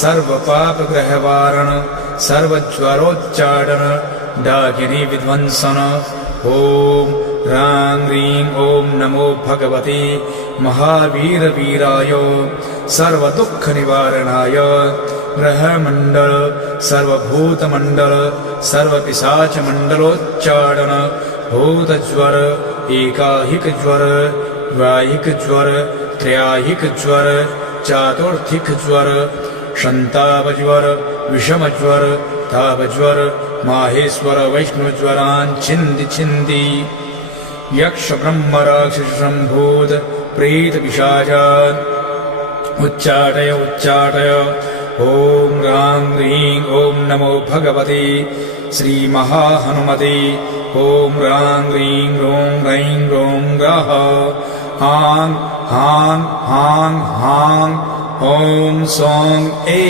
सर्वपापग्रहवारण सर्वज्वरोच्चाटन डाकिनी विध्वंसन। ॐ ह्रां ह्रीं ॐ नमो भगवते महावीरवीराय सर्वदुःखनिवारणाय ग्रहमण्डल सर्वभूतमण्डल सर्वपिशाचमण्डलोच्चाटन भूतज्वर एकाहिकज्वर द्वाहिकज्वर त्रयाहिकज्वर चातुर्थिकज्वर शन्तापज्वर विषमज्वर तापज्वर माहेश्वर वैष्णवज्वरान् छिन्ति छिन्ति। यक्ष ब्रह्म राक्षस सम्भूत प्रेत पिशाचान् उच्चाटय उच्चाटय। ॐ ह्रां ह्रीं ॐ नमो भगवते श्रीमहाहनुमते। ॐ ह्रां ह्रीं ह्रूं ह्रैं ह्रूं ग्रः हां हां हां हां। ॐ सौं ए